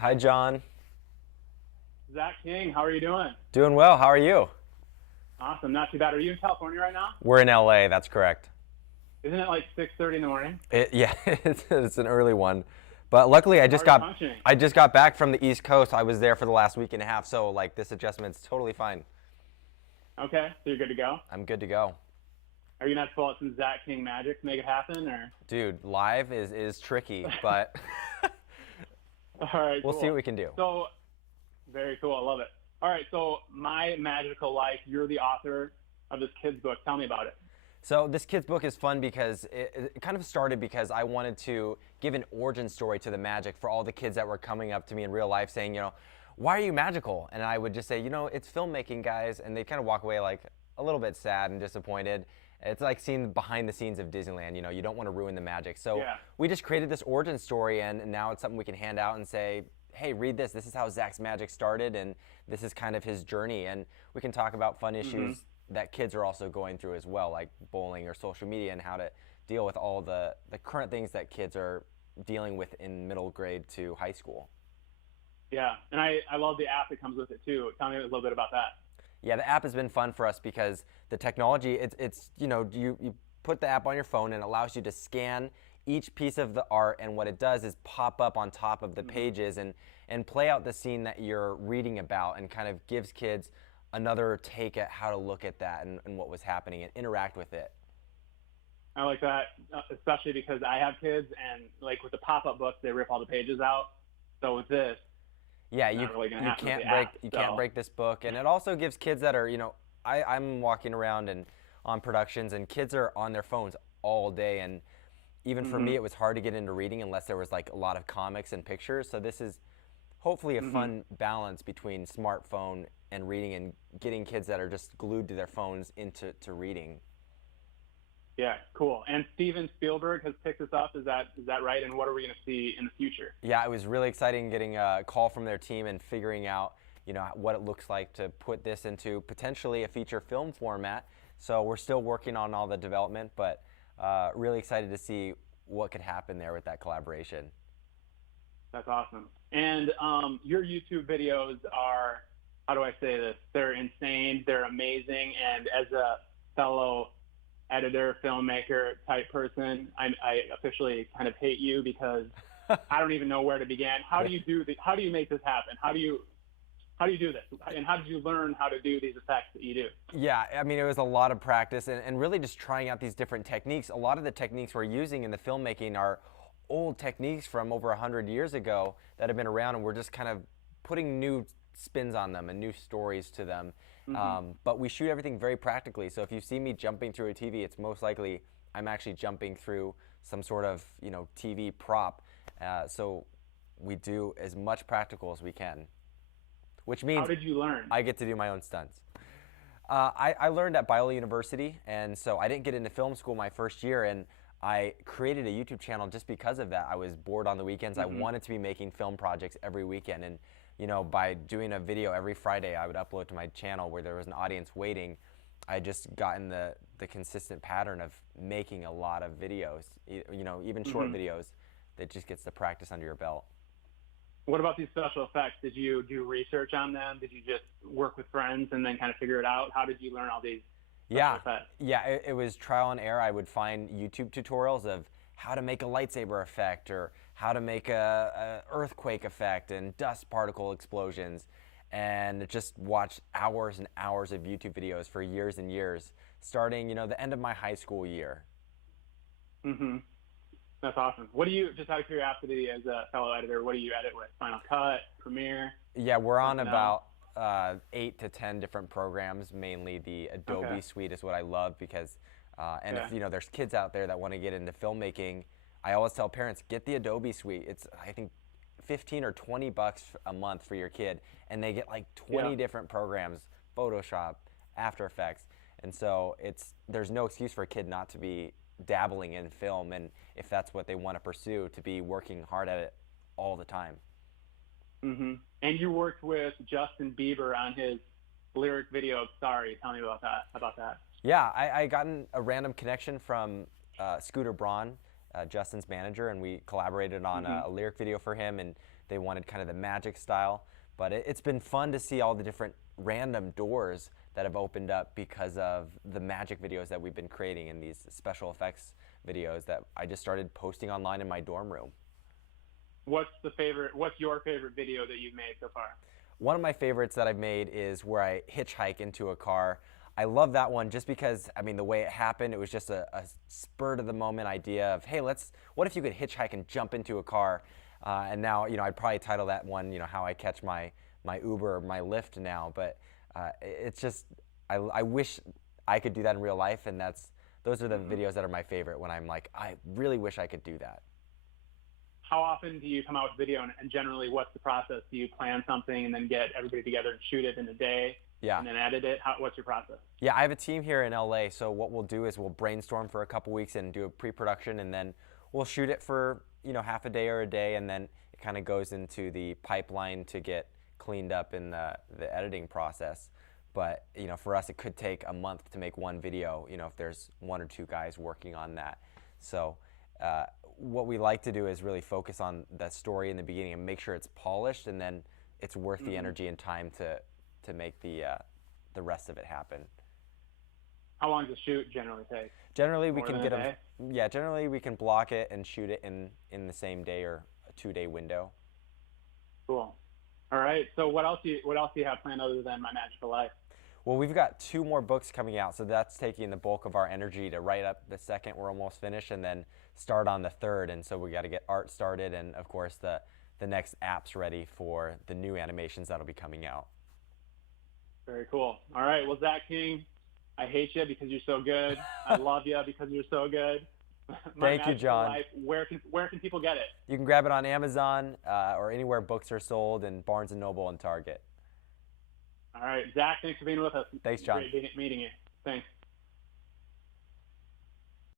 Hi, John. Zach King, how are you doing? Doing well. How are you? Awesome, not too bad. Are you in California right now? We're in LA. That's correct. Isn't it like 6:30 in the morning? Yeah, it's an early one, but luckily Already punching. I just got back from the East Coast. I was there for the last week and a half, so like this adjustment's totally fine. Okay, so you're good to go. I'm good to go. Are you gonna have to pull out some Zach King magic to make it happen, or? Dude, live is tricky, but All right, we'll see what cool. we can do. So very cool. I love it. All right, so My Magical Life. You're the author of this kid's book. Tell me about it. So this kid's book is fun because it kind of started because I wanted to give an origin story to the magic for all the kids that were coming up to me in real life saying, why are you magical? And I would just say, it's filmmaking, guys. And they kind of walk away like a little bit sad and disappointed. It's like seeing behind the scenes of Disneyland. You don't want to ruin the magic. So Yeah. we just created this origin story, and now it's something we can hand out and say, hey, read this. This is how Zach's magic started, and this is kind of his journey. And we can talk about fun issues that kids are also going through as well, like bullying or social media, and how to deal with all the current things that kids are dealing with in middle grade to high school. Yeah, and I love the app that comes with it too. Tell me a little bit about that. Yeah, the app has been fun for us because the technology, you put the app on your phone and it allows you to scan each piece of the art, and what it does is pop up on top of the pages and play out the scene that you're reading about, and kind of gives kids another take at how to look at that and what was happening and interact with it. I like that, especially because I have kids, and like with the pop-up books, they rip all the pages out. So with this, Yeah, not really gonna happen with the you app. can't break this book, and it also gives kids that are I'm walking around and on productions, and kids are on their phones all day, and even for me it was hard to get into reading unless there was like a lot of comics and pictures. So this is hopefully a fun balance between smartphone and reading, and getting kids that are just glued to their phones into reading. Yeah, cool. And Steven Spielberg has picked this up. Is that right? And what are we going to see in the future? Yeah, it was really exciting getting a call from their team and figuring out, what it looks like to put this into potentially a feature film format. So we're still working on all the development, but really excited to see what could happen there with that collaboration. That's awesome. And your YouTube videos are, how do I say this? They're insane. They're amazing. And as a fellow editor, filmmaker type person, I officially kind of hate you because I don't even know where to begin. How do you how do you make this happen? How do you do this? And how did you learn how to do these effects that you do? Yeah, I mean, it was a lot of practice and really just trying out these different techniques. A lot of the techniques we're using in the filmmaking are old techniques from over 100 years ago that have been around, and we're just kind of putting new spins on them and new stories to them. But we shoot everything very practically. So if you see me jumping through a TV, it's most likely I'm actually jumping through some sort of TV prop. So we do as much practical as we can, which means How did you learn? I get to do my own stunts. I learned at Biola University, and so I didn't get into film school my first year, and I created a YouTube channel just because of that. I was bored on the weekends. I wanted to be making film projects every weekend, and by doing a video every Friday, I would upload to my channel where there was an audience waiting. I just gotten the consistent pattern of making a lot of videos, even short videos that just gets the practice under your belt. What about these special effects? Did you do research on them? Did you just work with friends and then kind of figure it out? How did you learn all these special effects? Yeah, it was trial and error. I would find YouTube tutorials of how to make a lightsaber effect, or how to make a earthquake effect and dust particle explosions, and just watch hours and hours of YouTube videos for years and years, starting the end of my high school year. That's awesome. What do you, just out of curiosity, as a fellow editor, what do you edit with? Final Cut, Premiere? Yeah, we're on No. about 8 to 10 different programs. Mainly the Adobe Suite is what I love because, and Okay. if there's kids out there that want to get into filmmaking, I always tell parents, get the Adobe Suite. It's, I think, 15 or 20 bucks a month for your kid, and they get like 20 Yeah. different programs, Photoshop, After Effects, and so there's no excuse for a kid not to be dabbling in film, and if that's what they want to pursue, to be working hard at it all the time. And you worked with Justin Bieber on his lyric video of Sorry. Tell me about that. Yeah, I got a random connection from Scooter Braun, Justin's manager, and we collaborated on a lyric video for him, and they wanted kind of the magic style. But it's been fun to see all the different random doors that have opened up because of the magic videos that we've been creating in these special effects videos that I just started posting online in my dorm room. What's your favorite video that you've made so far? One of my favorites that I've made is where I hitchhike into a car. I love that one just because, I mean, the way it happened, it was just a spur of the moment idea of, hey, what if you could hitchhike and jump into a car? And now, I'd probably title that one, how I catch my Uber or my Lyft now. But it's just, I wish I could do that in real life, and those are the videos that are my favorite when I'm like, I really wish I could do that. How often do you come out with video, and generally what's the process? Do you plan something and then get everybody together and shoot it in a day? Yeah. And then edit it? What's your process? Yeah, I have a team here in LA, so what we'll do is we'll brainstorm for a couple weeks and do a pre-production, and then we'll shoot it for half a day or a day, and then it kind of goes into the pipeline to get cleaned up in the editing process. But for us, it could take a month to make one video, if there's one or two guys working on that. So what we like to do is really focus on the story in the beginning and make sure it's polished, and then it's worth the energy and time to make the rest of it happen. How long does the shoot generally take? Generally, we can get them. Yeah, generally we can block it and shoot it in the same day or a 2-day window. Cool. All right. So what else do you have planned other than My Magical Life? Well, we've got 2 more books coming out, so that's taking the bulk of our energy to write up the second. We're almost finished, and then start on the third. And so we got to get art started, and of course the next apps ready for the new animations that'll be coming out. Very cool. All right. Well, Zach King, I hate you because you're so good. I love you because you're so good. Thank you, John. Life, where can people get it? You can grab it on Amazon or anywhere books are sold, and Barnes & Noble and Target. All right. Zach, thanks for being with us. Thanks, John. Great meeting you. Thanks.